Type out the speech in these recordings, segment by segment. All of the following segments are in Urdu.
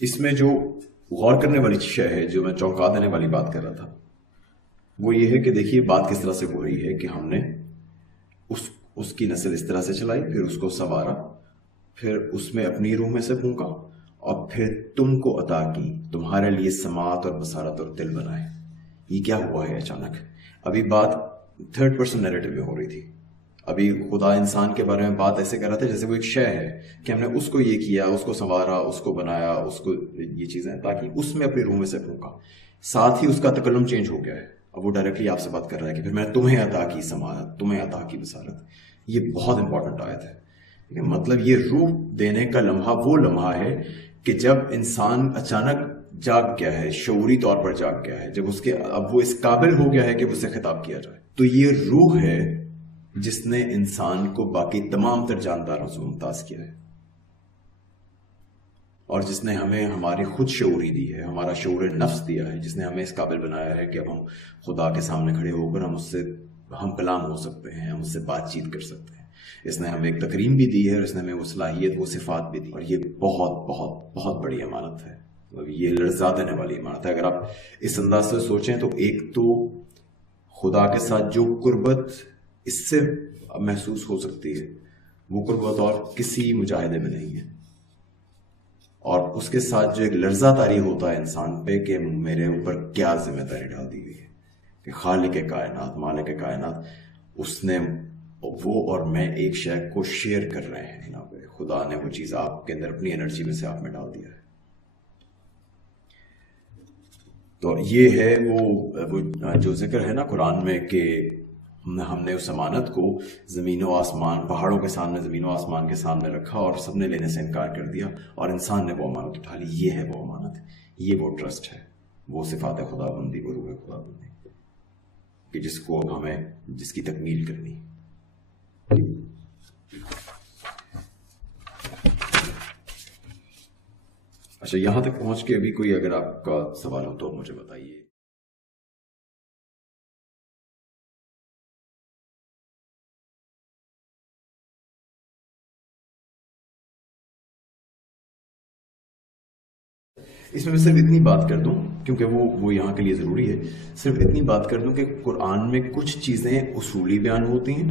اس میں جو غور کرنے والی شے ہے، جو میں چونکا دینے والی بات کر رہا تھا، وہ یہ ہے کہ دیکھیے بات کس طرح سے ہو رہی ہے کہ ہم نے اس کی نسل اس طرح سے چلائی، پھر اس کو سنوارا، پھر اس میں اپنی روح میں سے پھونکا، اور پھر تم کو عطا کی، تمہارے لیے سماعت اور بصارت اور دل بنائے۔ یہ کیا ہوا ہے اچانک؟ ابھی بات تھرڈ پرسن نیریٹو میں ہو رہی تھی، ابھی خدا انسان کے بارے میں بات ایسے کر رہا تھا جیسے وہ ایک شے ہے کہ ہم نے اس کو یہ کیا، اس کو سنوارا، اس کو بنایا، اس کو یہ چیزیں، تاکہ اس میں اپنی روح میں سے پھونکا۔ ساتھ ہی اس کا تکلم چینج ہو گیا ہے، اب وہ ڈائریکٹلی آپ سے بات کر رہا ہے کہ پھر میں تمہیں عطا کی سماعت، تمہیں عطا کی بصارت۔ یہ بہت امپورٹنٹ آیت ہے۔ مطلب یہ روح دینے کا لمحہ وہ لمحہ ہے کہ جب انسان اچانک جاگ گیا ہے، شعوری طور پر جاگ گیا ہے، جب اب وہ اس قابل ہو گیا ہے کہ اس سے خطاب کیا جائے۔ تو یہ روح ہے جس نے انسان کو باقی تمام تر جانداروں سے ممتاز کیا ہے، اور جس نے ہمیں ہماری خود شعوری دی ہے، ہمارا شعور نفس دیا ہے، جس نے ہمیں اس قابل بنایا ہے کہ اب ہم خدا کے سامنے کھڑے ہو کر ہم کلام ہو سکتے ہیں، ہم اس سے بات چیت کر سکتے ہیں۔ اس نے ہمیں ایک تکریم بھی دی ہے، اور اس نے ہمیں وہ صلاحیت، وہ صفات بھی دی، اور یہ بہت بہت بہت بڑی امانت ہے، یہ لرزا دینے والی امانت ہے۔ اگر آپ اس انداز سے سوچیں تو ایک تو خدا کے ساتھ جو قربت اس سے محسوس ہو سکتی ہے، وہ قربت اور کسی مجاہدے میں نہیں ہے، اور اس کے ساتھ جو ایک لرزہ طاری ہوتا ہے انسان پہ کہ میرے اوپر کیا ذمہ داری ڈال دی ہوئی ہے کہ خالق کائنات، مالک کائنات، اس نے وہ اور میں ایک شے کو شیئر کر رہے ہیں جناب، خدا نے وہ چیز آپ کے اندر اپنی انرجی میں سے آپ میں ڈال دیا ہے۔ تو یہ ہے وہ جو ذکر ہے نا قرآن میں کہ ہم نے اس امانت کو زمین و آسمان، پہاڑوں کے سامنے، زمین و آسمان کے سامنے رکھا، اور سب نے لینے سے انکار کر دیا، اور انسان نے وہ امانت اٹھا لی۔ یہ ہے وہ امانت، یہ وہ ٹرسٹ ہے، وہ صفات خدا بندی، وہ روح خدا بندی کہ جس کو اب ہمیں جس کی تکمیل کرنی ہے۔ اچھا، یہاں تک پہنچ کے ابھی کوئی اگر آپ کا سوال ہو تو مجھے بتائیے۔ اس میں صرف اتنی بات کر دوں، کیونکہ وہ یہاں کے لیے ضروری ہے، صرف اتنی بات کر دوں کہ قرآن میں کچھ چیزیں اصولی بیان ہوتی ہیں۔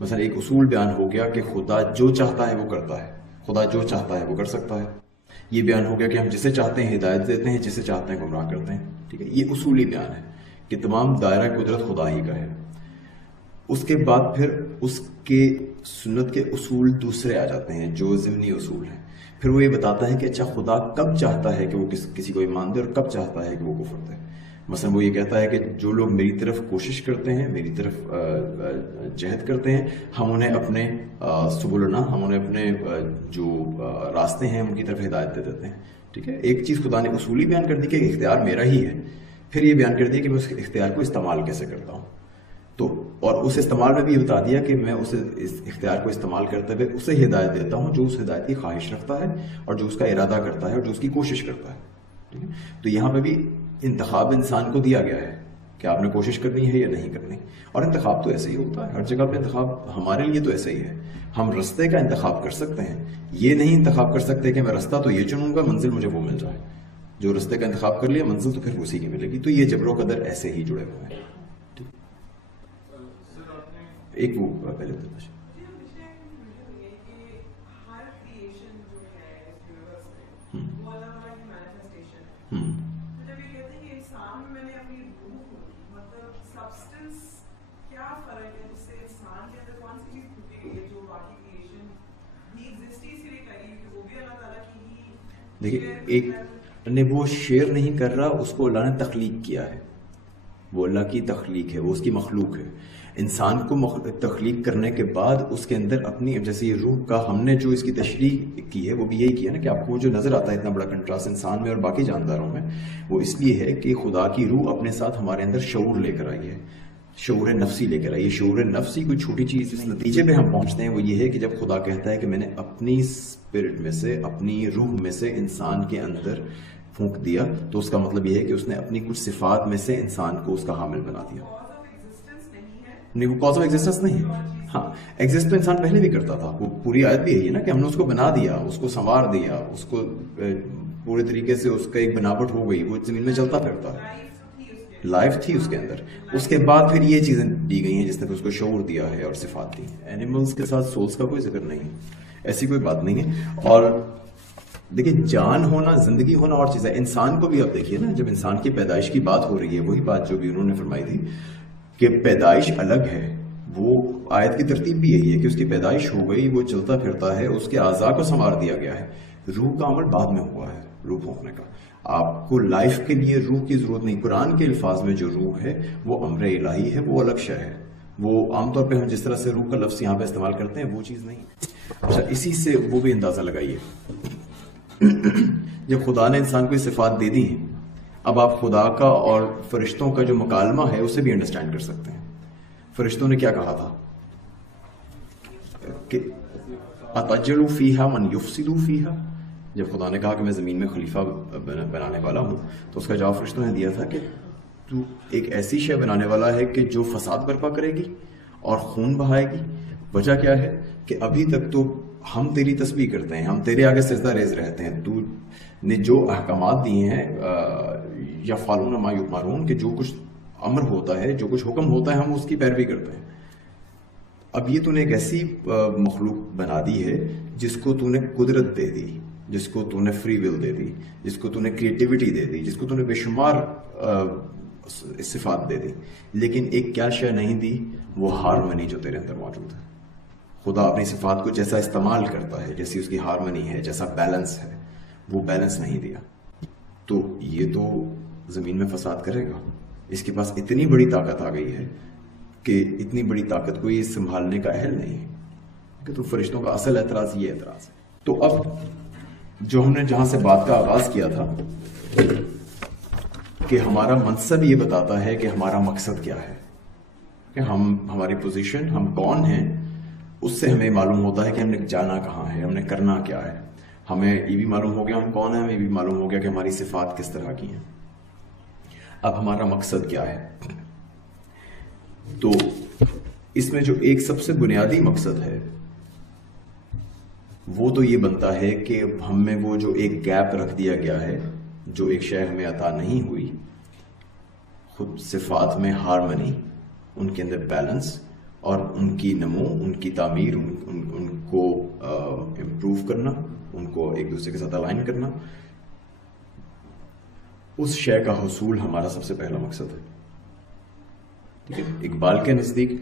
مثلا ایک اصول بیان ہو گیا کہ خدا جو چاہتا ہے وہ کرتا ہے، خدا جو چاہتا ہے وہ کر سکتا ہے۔ یہ بیان ہو گیا کہ ہم جسے چاہتے ہیں ہدایت دیتے ہیں، جسے چاہتے ہیں گمراہ کرتے ہیں، ٹھیک ہے، یہ اصولی بیان ہے کہ تمام دائرہ قدرت خدا ہی کا ہے۔ اس کے بعد پھر اس کے سنت کے اصول دوسرے آ جاتے ہیں جو ضمنی اصول ہیں۔ پھر وہ یہ بتاتا ہے کہ اچھا خدا کب چاہتا ہے کہ وہ کسی کو ایمان دے، اور کب چاہتا ہے کہ وہ کفر دے۔ مثلا وہ یہ کہتا ہے کہ جو لوگ میری طرف کوشش کرتے ہیں، میری طرف جہد کرتے ہیں، ہم انہیں اپنے سبلنا، ہم انہیں اپنے جو راستے ہیں ان کی طرف ہدایت دے دیتے ہیں، ٹھیک ہے۔ ایک چیز خدا نے اصولی بیان کر دی کہ اختیار میرا ہی ہے، پھر یہ بیان کر دیا کہ میں اس اختیار کو استعمال کیسے کرتا ہوں، تو اور اس استعمال میں بھی یہ بتا دیا کہ میں اس اختیار کو استعمال کرتے ہوئے اسے ہدایت دیتا ہوں جو اس ہدایت کی خواہش رکھتا ہے، اور جو اس کا ارادہ کرتا ہے، اور جو اس کی کوشش کرتا ہے، ٹھیک ہے۔ تو یہاں پہ بھی انتخاب انسان کو دیا گیا ہے کہ آپ نے کوشش کرنی ہے یا نہیں کرنی، اور انتخاب تو ایسے ہی ہوتا ہے، ہر جگہ پہ انتخاب ہمارے لیے تو ایسے ہی ہے۔ ہم رستے کا انتخاب کر سکتے ہیں، یہ نہیں انتخاب کر سکتے کہ میں رستہ تو یہ چنوں گا، منزل مجھے وہ مل جائے۔ جو رستے کا انتخاب کر لیا، منزل تو پھر اسی کی ملے گی۔ تو یہ جبر و قدر ایسے ہی جڑے ہوئے ہیں۔ ایک وہ پہلے بتایا دیکھیے، ایک نے وہ شیئر نہیں کر رہا، اس کو اللہ نے تخلیق کیا ہے، وہ اللہ کی تخلیق ہے، وہ اس کی مخلوق ہے۔ انسان کو تخلیق کرنے کے بعد اس کے اندر اپنی، جیسے یہ روح کا ہم نے جو اس کی تشریح کی ہے وہ بھی یہی کیا نا کہ آپ کو جو نظر آتا ہے اتنا بڑا کنٹراسٹ انسان میں اور باقی جانداروں میں، وہ اس لیے ہے کہ خدا کی روح اپنے ساتھ ہمارے اندر شعور لے کر آئی ہے، شعور نفسی لے کر آئی ہے۔ شعور نفسی کوئی چھوٹی چیز، اس نتیجے پہ ہم پہنچتے ہیں وہ یہ ہے کہ جب خدا کہتا ہے کہ میں نے اپنی اسپرٹ میں سے، اپنی روح میں سے انسان کے اندر پھونک دیا، تو اس کا مطلب یہ ہے کہ اس نے اپنی کچھ صفات میں سے انسان کو اس کا حامل بنا دیا۔ نہیں، وہ کاز آف ایگزسٹنس نہیں ہے، ہاں ایگزسٹ تو انسان پہلے بھی کرتا تھا، وہ پوری آیت بھی یہی ہے نا کہ ہم نے اس کو بنا دیا، اس کو سنوار دیا، اس کو پورے طریقے سے اس کا ایک بناوٹ ہو گئی, وہ زمین میں چلتا پھرتا ہے, لائف تھی اس کے اندر. اس کے بعد پھر یہ چیزیں دی گئی ہیں جس نے اس کو شعور دیا ہے اور صفات دی ہیں. اینیملز کے ساتھ سولز کا کوئی ذکر نہیں ہے, ایسی کوئی بات نہیں ہے. اور دیکھیں جان ہونا, زندگی ہونا اور چیز ہے. انسان کو بھی آپ دیکھیے نا, جب انسان کی پیدائش کی بات ہو رہی ہے, وہی بات جو بھی انہوں نے فرمائی تھی کہ پیدائش الگ ہے, وہ آیت کی ترتیب بھی یہی ہے کہ اس کی پیدائش ہو گئی, وہ چلتا پھرتا ہے, اس کے اعضاء کو سنوار دیا گیا ہے. روح کا عمل بعد میں ہوا ہے, روح پھونکنے کا. آپ کو لائف کے لیے روح کی ضرورت نہیں. قرآن کے الفاظ میں جو روح ہے وہ امر الہی ہے, وہ الگ شے ہے. وہ عام طور پہ ہم جس طرح سے روح کا لفظ یہاں پہ استعمال کرتے ہیں وہ چیز نہیں. اچھا, اسی سے وہ بھی اندازہ لگائیے, جب خدا نے انسان کو یہ صفات دے دی ہیں, اب آپ خدا کا اور فرشتوں کا جو مکالمہ ہے اسے بھی انڈرسٹینڈ کر سکتے ہیں. فرشتوں نے کیا کہا تھا کہ اتجعل فیہا من یفسد فیہا, جب خدا نے کہا کہ میں زمین میں خلیفہ بنانے والا ہوں, تو اس کا جواب فرشتوں نے دیا تھا کہ تو ایک ایسی شے بنانے والا ہے کہ جو فساد برپا کرے گی اور خون بہائے گی. وجہ کیا ہے کہ ابھی تک تو ہم تیری تسبیح کرتے ہیں, ہم تیرے آگے سجدہ ریز رہتے ہیں, تو نے جو احکامات دیے ہیں یا فالون ما یؤمرون, کہ جو کچھ امر ہوتا ہے, جو کچھ حکم ہوتا ہے, ہم اس کی پیروی کرتے ہیں. اب یہ تو نے ایک ایسی مخلوق بنا دی ہے جس کو تو نے قدرت دے دی, جس کو تو نے فری ول دے دی, جس کو تو نے کریٹیوٹی دے دی, جس کو تو نے بے شمار صفات دے دی, لیکن ایک کیا شے نہیں دی, وہ ہارمنی جو تیرے اندر موجود ہے. خدا اپنی صفات کو جیسا استعمال کرتا ہے, جیسی اس کی ہارمنی ہے, جیسا بیلنس ہے, وہ بیلنس نہیں دیا. تو یہ تو زمین میں فساد کرے گا. اس کے پاس اتنی بڑی طاقت آ گئی ہے کہ اتنی بڑی طاقت کو یہ سنبھالنے کا اہل نہیں ہے. کہ تو فرشتوں کا اصل اعتراض یہ اعتراض ہے. تو اب جو ہم نے جہاں سے بات کا آغاز کیا تھا کہ ہمارا منصب یہ بتاتا ہے کہ ہمارا مقصد کیا ہے, کہ ہماری پوزیشن, ہم کون ہیں, اس سے ہمیں معلوم ہوتا ہے کہ ہم نے جانا کہاں ہے, ہم نے کرنا کیا ہے. ہمیں یہ بھی معلوم ہو گیا ہم کون ہیں, ہمیں یہ بھی معلوم ہو گیا کہ ہماری صفات کس طرح کی ہیں. اب ہمارا مقصد کیا ہے؟ تو اس میں جو ایک سب سے بنیادی مقصد ہے وہ تو یہ بنتا ہے کہ ہم میں وہ جو ایک گیپ رکھ دیا گیا ہے, جو ایک شے ہمیں عطا نہیں ہوئی, خود صفات میں ہارمنی, ان کے اندر بیلنس اور ان کی نمو, ان کی تعمیر, ان کو امپروو کرنا, ان کو ایک دوسرے کے ساتھ الائن کرنا, اس شے کا حصول ہمارا سب سے پہلا مقصد ہے. ٹھیک ہے, اقبال کے نزدیک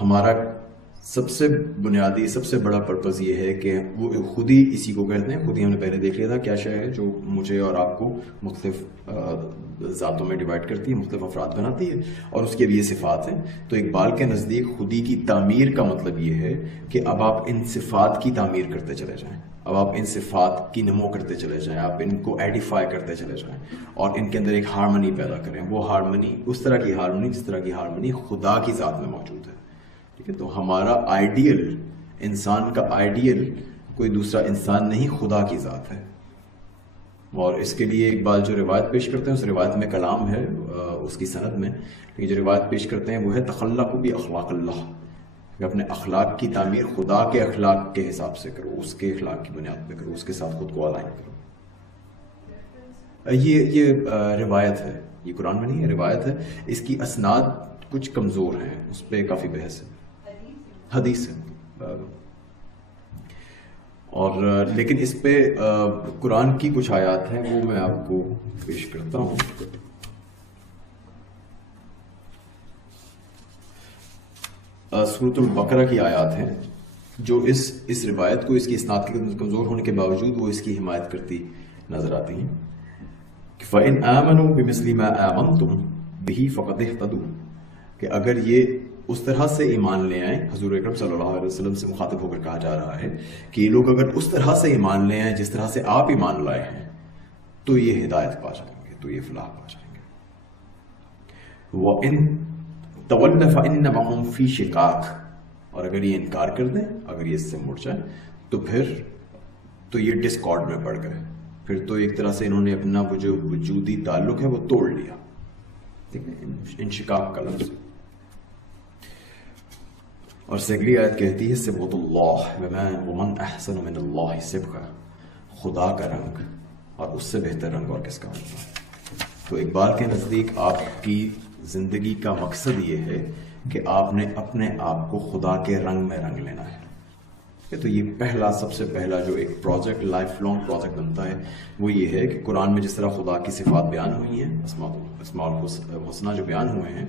ہمارا سب سے بنیادی, سب سے بڑا پرپز یہ ہے کہ وہ خود ہی اسی کو کہتے ہیں, خود ہی ہم نے پہلے دیکھ لیا تھا کیا شے ہے جو مجھے اور آپ کو مختلف ذاتوں میں ڈیوائڈ کرتی ہے, مختلف افراد بناتی ہے, اور اس کے بھی یہ صفات ہیں. تو اقبال کے نزدیک خودی کی تعمیر کا مطلب یہ ہے کہ اب آپ ان صفات کی تعمیر کرتے چلے جائیں, اب آپ ان صفات کی نمو کرتے چلے جائیں, آپ ان کو ایڈیفائی کرتے چلے جائیں اور ان کے اندر ایک ہارمنی پیدا کریں. وہ ہارمنی اس طرح کی ہارمنی جس طرح کی ہارمنی خدا کی ذات میں موجود ہے. ٹھیک ہے, تو ہمارا آئیڈیل, انسان کا آئیڈیل کوئی دوسرا انسان نہیں, خدا کی ذات ہے. اور اس کے لیے اقبال جو روایت پیش کرتے ہیں, اس روایت میں کلام ہے اس کی سند میں, لیکن جو روایت پیش کرتے ہیں وہ ہے تخلقوا باخلاق اللہ, کہ اپنے اخلاق کی تعمیر خدا کے اخلاق کے حساب سے کرو, اس کے اخلاق کی بنیاد پہ کرو, اس کے ساتھ خود کو الائن کرو. یہ روایت ہے, یہ قرآن میں نہیں ہے, روایت ہے. اس کی اسناد کچھ کمزور ہیں, اس پہ کافی بحث ہے, حدیث ہے. اور لیکن اس پہ قرآن کی کچھ آیات ہیں, وہ میں آپ کو پیش کرتا ہوں. سورۃ البقرہ کی آیات ہیں جو اس روایت کو, اس کی اسناد کے کمزور ہونے کے باوجود وہ اس کی حمایت کرتی نظر آتی ہیں. فَإِنْ آمَنُوا بِمِثْلِ مَا آمَنْتُمْ بِهِ فَقَدْ اهْتَدُوا, کہ اگر یہ اس طرح سے ایمان لے آئیں, حضور اکرم صلی اللہ علیہ وسلم سے مخاطب ہو کر کہا جا رہا ہے کہ یہ لوگ اگر اس طرح سے ایمان لے آئیں جس طرح سے آپ ایمان لائے ہیں, تو یہ ہدایت پا جائیں گے, تو یہ فلاح پا جائیں گے. وَإِنْ تَوَلَّ فَإِنَّمَا هُمْ فِي شِقَاقٍ, اور اگر یہ انکار کر دیں, اگر یہ اس سے مڑ جائیں, تو پھر تو یہ ڈسکارڈ میں پڑ گئے, پھر تو ایک طرح سے انہوں نے اپنا وہ جو وجودی تعلق ہے وہ توڑ لیا. ٹھیک ہے, انشقاق کا لفظ. اور سگلی آیت کہتی ہے صبغۃ اللہ ومن احسن من اللہ صبغہ, خدا کا رنگ اور اس سے بہتر رنگ اور کس کا ہوتا ہے. تو اقبال کے نزدیک آپ کی زندگی کا مقصد یہ ہے کہ آپ نے اپنے آپ کو خدا کے رنگ میں رنگ لینا ہے. تو یہ پہلا سب سے پہلا جو ایک پروجیکٹ لائف لانگ پروجیکٹ بنتا ہے وہ یہ ہے کہ قرآن میں جس طرح خدا کی صفات بیان ہوئی ہیں، اسماء الحسنہ جو بیان ہوئے ہیں،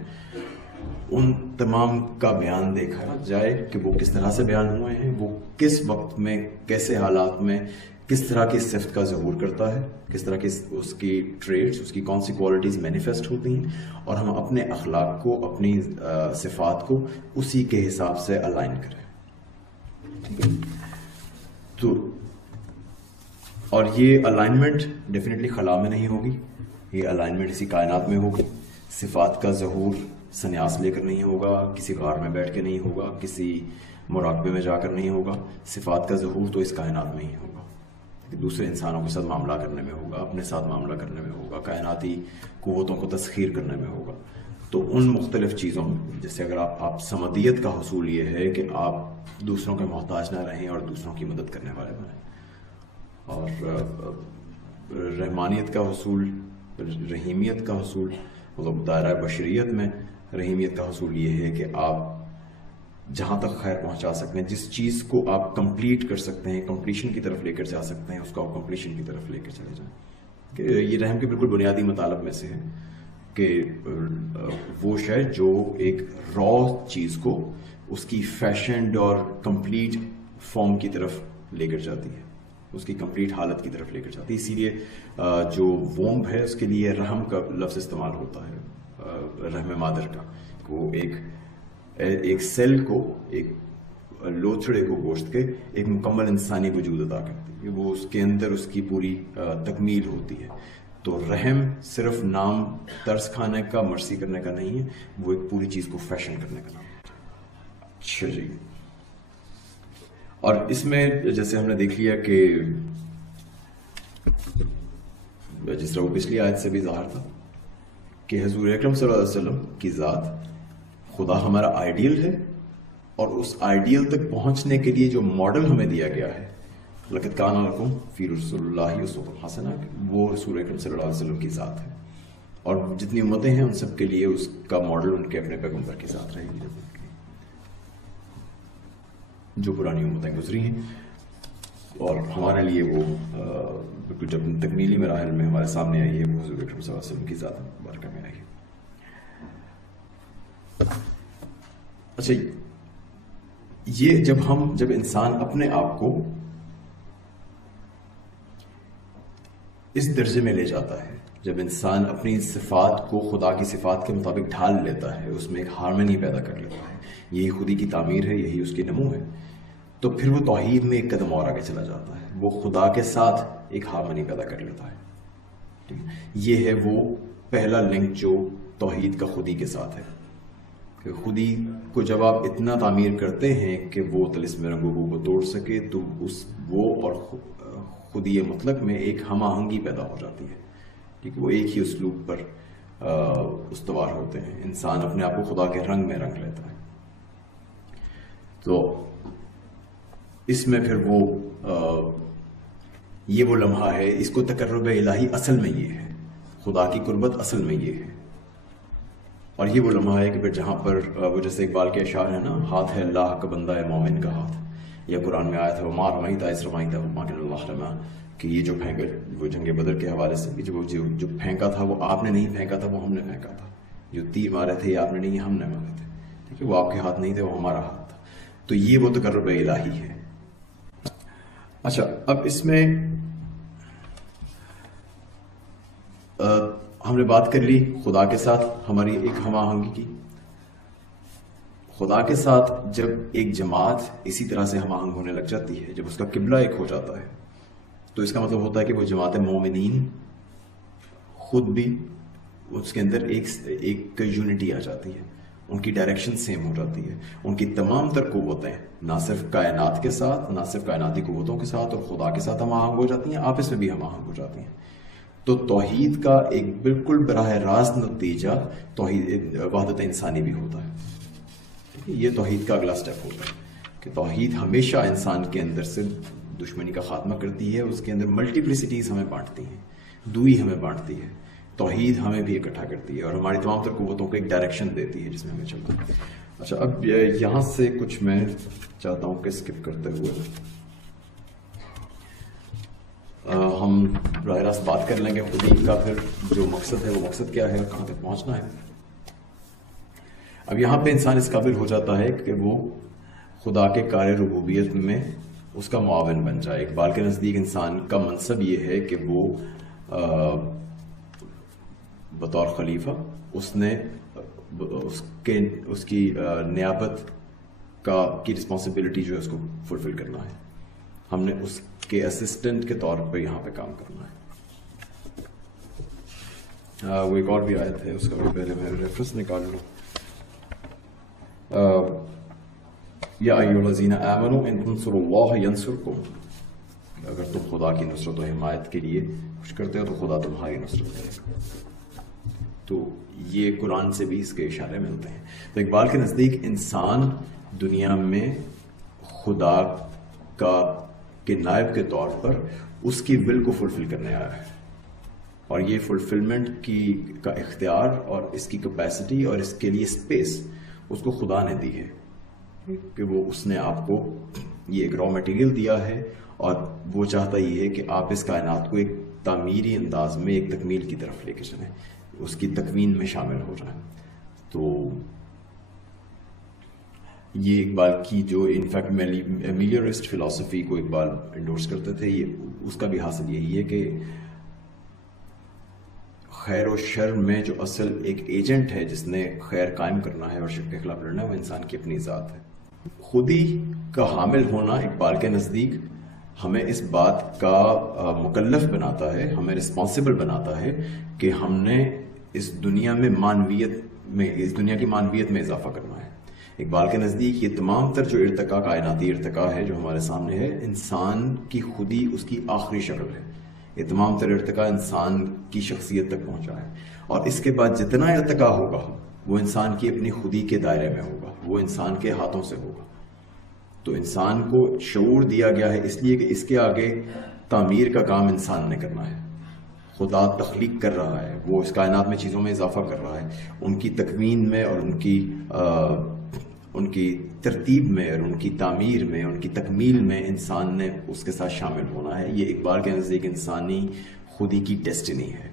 ان تمام کا بیان دیکھا جائے کہ وہ کس طرح سے بیان ہوئے ہیں، وہ کس وقت میں کیسے حالات میں کس طرح کی صفت کا ظہور کرتا ہے، کس طرح کی اس کی ٹریٹس، اس کی کون سی کوالٹیز مینیفیسٹ ہوتی ہیں، اور ہم اپنے اخلاق کو، اپنی صفات کو اسی کے حساب سے الائن کریں. تو اور یہ الائنمنٹ ڈیفینیٹلی خلا میں نہیں ہوگی، یہ الائنمنٹ اسی کائنات میں ہوگی. صفات کا ظہور سنیاس لے کر نہیں ہوگا، کسی غار میں بیٹھ کے نہیں ہوگا، کسی مراقبے میں جا کر نہیں ہوگا. صفات کا ظہور تو اس کائنات میں ہی ہوگا، دوسرے انسانوں کے ساتھ معاملہ کرنے میں ہوگا، اپنے ساتھ معاملہ کرنے میں ہوگا، کائناتی قوتوں کو تسخیر کرنے میں ہوگا. تو ان مختلف چیزوں میں جیسے اگر آپ سمدیت کا حصول یہ ہے کہ آپ دوسروں کے محتاج نہ رہیں اور دوسروں کی مدد کرنے والے بنیں، اور رحمانیت کا حصول، رحیمیت کا حصول، مطلب دائرہ بشریت میں رحیمیت کا حصول یہ ہے کہ آپ جہاں تک خیر پہنچا سکتے ہیں، جس چیز کو آپ کمپلیٹ کر سکتے ہیں، کمپلیشن کی طرف لے کر جا سکتے ہیں، اس کو آپ کمپلیشن کی طرف لے کر چلے جائیں. کہ یہ رحم کے بالکل بنیادی مطالب میں سے ہے کہ وہ شے جو ایک را چیز کو اس کی فیشنڈ اور کمپلیٹ فارم کی طرف لے کر جاتی ہے، اس کی کمپلیٹ حالت کی طرف لے کر جاتی ہے. اسی لیے جو وومب ہے اس کے لیے رحم کا لفظ استعمال ہوتا ہے، رحم مادر کا. وہ ایک سیل کو، ایک لوتھڑے کو گوشت کے ایک مکمل انسانی وجود عطا کرتی ہے، وہ اس کے اندر اس کی پوری تکمیل ہوتی ہے. تو رحم صرف نام ترس کھانے کا، مرسی کرنے کا نہیں ہے، وہ ایک پوری چیز کو فیشن کرنے کا نام ہے. اچھا جی، اور اس میں جیسے ہم نے دیکھ لیا کہ جس طرح وہ پچھلی آیت سے بھی ظاہر تھا کہ حضور اکرم صلی اللہ علیہ وسلم کی ذات، خدا ہمارا آئیڈیل ہے، اور اس آئیڈیل تک پہنچنے کے لیے جو ماڈل ہمیں دیا گیا ہے، لقد کان لکم فی رسول اللہ اسوۃ حسنہ، وہ رسول اکرم صلی اللہ علیہ وسلم کی ذات ہے. اور جتنی امتیں ہیں ان سب کے لیے اس کا ماڈل ان کے اپنے پیغمبر کے ساتھ رہے گی، جو پرانی امتیں گزری ہیں. اور ہمارے لیے وہ بالکل جب تکمیلی مراحل میں ہمارے سامنے آئی ہے، وہ حضور اکرم صلی اللہ علیہ وسلم کی ذات مبارکہ میں آئی ہے. اچھا، یہ جب انسان اپنے آپ کو اس درجے میں لے جاتا ہے، جب انسان اپنی صفات کو خدا کی صفات کے مطابق ڈھال لیتا ہے، اس میں ایک ہارمنی پیدا کر لیتا ہے، یہی خودی کی تعمیر ہے، یہی اس کی نمو ہے، تو پھر وہ توحید میں ایک قدم اور آگے چلا جاتا ہے، وہ خدا کے ساتھ ایک ہارمنی پیدا کر لیتا ہے. یہ ہے وہ پہلا لنک جو توحید کا خودی کے ساتھ ہے، کہ خودی کو جب آپ اتنا تعمیر کرتے ہیں کہ وہ طلسم رنگوں کو توڑ سکے، تو وہ اور خودی مطلق میں ایک ہم آہنگی پیدا ہو جاتی ہے، کیونکہ وہ ایک ہی اسلوب پر استوار ہوتے ہیں. انسان اپنے آپ کو خدا کے رنگ میں رنگ لیتا ہے. تو اس میں پھر یہ وہ لمحہ ہے، اس کو تقرب الہی اصل میں یہ ہے، خدا کی قربت اصل میں یہ ہے. اور یہ وہ لمحہ ہے کہ پھر جہاں پر وہ جیسے اقبال کے اشعار ہے نا، ہاتھ ہے اللہ کا بندہ ہے مومن کا ہاتھ، یا قرآن میں آیا تھا وما رمیت اذ رمیت ولکن اللہ رمی، کہ یہ جو پھینکا، وہ جنگ بدر کے حوالے سے جو پھینکا تھا وہ آپ نے نہیں پھینکا تھا، وہ ہم نے پھینکا تھا. جو تیر مارے تھے یہ آپ نے نہیں، یہ ہم نے مارے تھے. ٹھیک ہے، وہ آپ کے ہاتھ نہیں تھے، وہ ہمارا ہاتھ تھا. تو یہ وہ تقرب الہی ہے. اچھا، اب اس میں ہم نے بات کر لی خدا کے ساتھ ہماری ایک ہم آہنگی کی. خدا کے ساتھ جب ایک جماعت اسی طرح سے ہم آہنگ ہونے لگ جاتی ہے، جب اس کا قبلہ ایک ہو جاتا ہے، تو اس کا مطلب ہوتا ہے کہ وہ جماعت مومنین خود بھی اس کے اندر ایک یونٹی آ جاتی ہے، ان کی ڈائریکشن سیم ہو جاتی ہے، ان کی تمام تر قوتیں نہ صرف کائنات کے ساتھ، نہ صرف کائناتی قوتوں کے ساتھ اور خدا کے ساتھ ہم آہنگ ہو جاتی ہیں، آپس میں بھی ہم آہنگ ہو جاتی ہیں. تو توحید کا ایک بالکل براہ راست نتیجہ توحید وحدت انسانی بھی ہوتا ہے. یہ توحید کا اگلا سٹیپ ہوتا ہے کہ توحید ہمیشہ انسان کے اندر سے دشمنی کا خاتمہ کرتی ہے، اس کے اندر ملٹیپلسٹیز ہمیں بانٹتی ہیں، دوئی ہمیں بانٹتی ہے، توحید ہمیں بھی اکٹھا کرتی ہے اور ہماری تمام تر قوتوں کو ایک ڈائریکشن دیتی ہے جس میں ہمیں چلنا ہے۔ اچھا، اب یہاں سے کچھ میں چاہتا ہوں کہ اسکپ کرتے ہوئے ہم براہ راست بات کر لیں گے خودی کا پھر جو مقصد ہے وہ مقصد کیا ہے اور کہاں تک پہنچنا ہے۔ اب یہاں پہ انسان اس قابل ہو جاتا ہے کہ وہ خدا کے کار ربوبیت میں اس کا معاون بن جائے۔ اقبال کے نزدیک انسان کا منصب یہ ہے کہ وہ بطور خلیفہ اس نے اس کی نیابت کی رسپانسبلٹی جو ہے اس کو فلفل کرنا ہے، ہم نے اس کے اسسٹنٹ کے طور پہ یہاں پہ کام کرنا ہے۔ وہ ایک اور بھی آیت ہے، اس کا بھی پہلے میں ریفرنس نکال لوں۔ یا ایھا الذین آمنوا ان تنصروا اللہ ینصرکم، اگر تم خدا کی نصرت و حمایت کے لیے کچھ کرتے ہو تو خدا تمہاری نصرت کرے گا۔ تو یہ قرآن سے بھی اس کے اشارے ملتے ہیں۔ تو اقبال کے نزدیک انسان دنیا میں خدا کے نائب کے طور پر اس کی ول کو فلفل کرنے آیا ہے، اور یہ فلفلمنٹ کا اختیار اور اس کی کیپیسٹی اور اس کے لیے اسپیس اس کو خدا نے دی ہے کہ وہ اس نے آپ کو یہ ایک را مٹیریل دیا ہے، اور وہ چاہتا یہ ہے کہ آپ اس کائنات کو ایک تعمیری انداز میں ایک تکمیل کی طرف لے کے چلیں، اس کی تکوین میں شامل ہو جائیں۔ تو یہ اقبال کی جو انفیکٹ میلیورسٹ فلسفی کو اقبال انڈورس کرتے تھے، اس کا بھی حاصل یہی ہے کہ خیر و شر میں جو اصل ایک ایجنٹ ہے جس نے خیر قائم کرنا ہے اور شر کے خلاف لڑنا ہے، وہ انسان کی اپنی ذات ہے۔ خودی کا حامل ہونا اقبال کے نزدیک ہمیں اس بات کا مکلف بناتا ہے، ہمیں رسپانسبل بناتا ہے کہ ہم نے اس دنیا کی معنویت میں اضافہ کرنا ہے۔ اقبال کے نزدیک یہ تمام تر جو ارتقاء، کائناتی ارتقاء ہے جو ہمارے سامنے ہے، انسان کی خودی اس کی آخری شکل ہے۔ یہ تمام تر ارتقاء انسان کی شخصیت تک پہنچا ہے، اور اس کے بعد جتنا ارتقاء ہوگا وہ انسان کی اپنی خودی کے دائرے میں ہوگا، وہ انسان کے ہاتھوں سے ہوگا۔ تو انسان کو شعور دیا گیا ہے اس لیے کہ اس کے آگے تعمیر کا کام انسان نے کرنا ہے۔ خدا تخلیق کر رہا ہے، وہ اس کائنات میں چیزوں میں اضافہ کر رہا ہے، ان کی تکوین میں اور ان کی ترتیب میں اور ان کی تعمیر میں، ان کی تکمیل میں انسان نے اس کے ساتھ شامل ہونا ہے۔ یہ اقبال کے نزدیک انسانی خودی کی ڈیسٹینی ہے۔